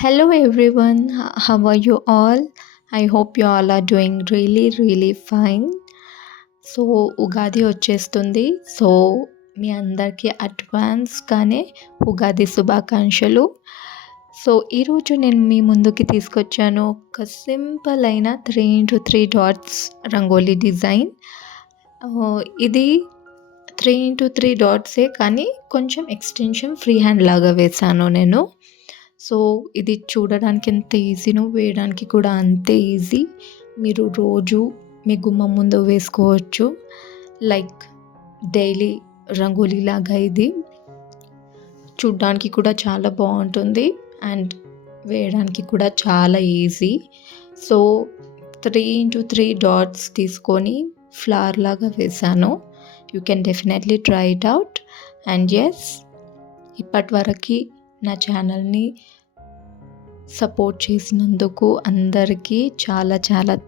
Hello everyone, how are you all? I hope you all are doing really fine. So Ugadi వచ్చేస్తుంది. So మీ అందరికీ అడ్వాన్స్గానే ఉగాది శుభాకాంక్షలు. So ఈరోజు నేను మీ ముందుకి తీసుకొచ్చాను ఒక సింపుల్ అయిన 3x3 డాట్స్ రంగోలీ డిజైన్. ఇది 3x3 డాట్సే కానీ కొంచెం ఎక్స్టెన్షన్ ఫ్రీ హ్యాండ్ లాగా వేశాను నేను. సో ఇది చూడడానికి ఎంత ఈజీనో వేయడానికి కూడా అంతే ఈజీ. మీరు రోజు మీ గుమ్మం ముందు వేసుకోవచ్చు. లైక్ డైలీ రంగోలీ లాగా ఇది చూడడానికి కూడా చాలా బాగుంటుంది అండ్ వేయడానికి కూడా చాలా ఈజీ. సో 3x3 డాట్స్ తీసుకొని ఫ్లవర్ లాగా వేశాను. You can definitely try it out. And yes, ఇప్పటి వరకు నా ఛానల్ని సపోర్ట్ చేసినందుకు అందరికీ చాలా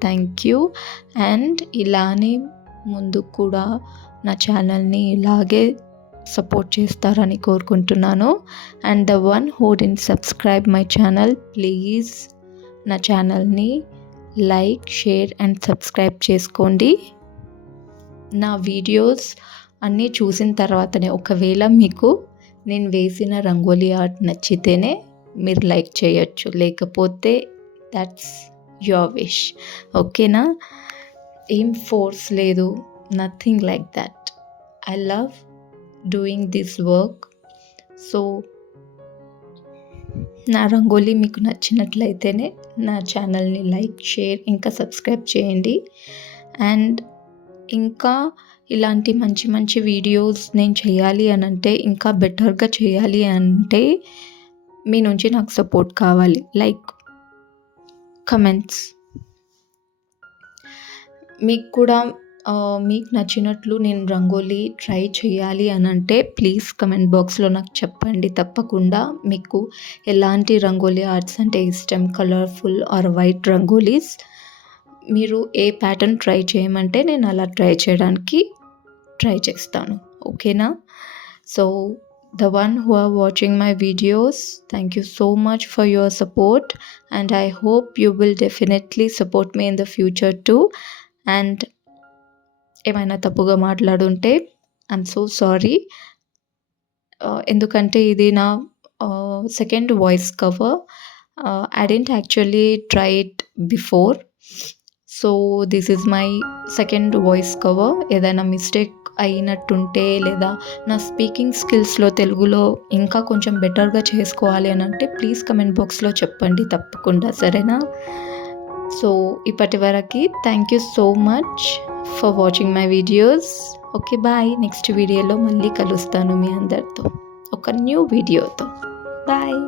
థ్యాంక్ యూ. అండ్ ఇలానే ముందుకు కూడా నా ఛానల్ని ఇలాగే సపోర్ట్ చేస్తారని కోరుకుంటున్నాను. And the one who didn't subscribe my channel, please నా ఛానల్ని లైక్, షేర్ అండ్ సబ్స్క్రైబ్ చేసుకోండి. నా వీడియోస్ అన్నీ చూసిన తర్వాతనే, ఒకవేళ మీకు నేను వేసిన రంగోలీ ఆర్ట్ నచ్చితేనే మీరు లైక్ చేయొచ్చు, లేకపోతే దట్స్ యువర్ విష్. ఓకేనా? ఏం ఫోర్స్ లేదు, nothing like that. I love doing this work. So నా రంగోలీ మీకు నచ్చినట్లయితేనే నా ఛానల్ని లైక్, షేర్ ఇంకా సబ్స్క్రైబ్ చేయండి. అండ్ ఇంకా ఇలాంటి మంచి వీడియోస్ నేను చేయాలి అని అంటే, ఇంకా బెటర్గా చేయాలి అంటే మీ నుంచి నాకు సపోర్ట్ కావాలి. లైక్ కమెంట్స్, మీకు కూడా మీకు నచ్చినట్లు నేను రంగోలీ ట్రై చేయాలి అని అంటే ప్లీజ్ కమెంట్ బాక్స్లో నాకు చెప్పండి. తప్పకుండా మీకు ఎలాంటి రంగోలీ ఆర్ట్స్ అంటే ఇష్టం, కలర్ఫుల్ ఆర్ వైట్ రంగోలీస్, మీరు ఏ ప్యాటర్న్ ట్రై చేయమంటే నేను అలా ట్రై చేయడానికి ట్రై చేస్తాను. ఓకేనా? So the one who are watching my videos, thank you so much for your support and I hope you will definitely support me in the future too. And ఏమైనా తప్పుగా మాట్లాడుంటే I'm so sorry. ఎందుకంటే ఇది నా second voice cover. I didn't actually try it before. So this is my second voice cover. ఏదైనా mistake అయినట్టుంటే లేదా నా speaking స్కిల్స్లో తెలుగులో ఇంకా కొంచెం బెటర్గా చేసుకోవాలి అని అంటే ప్లీజ్ కమెంట్ బాక్స్లో చెప్పండి తప్పకుండా, సరేనా? సో ఇప్పటి వరకు thank you so much for watching my videos. Okay, bye. Next వీడియోలో మళ్ళీ కలుస్తాను మీ అందరితో ఒక న్యూ వీడియోతో. బాయ్.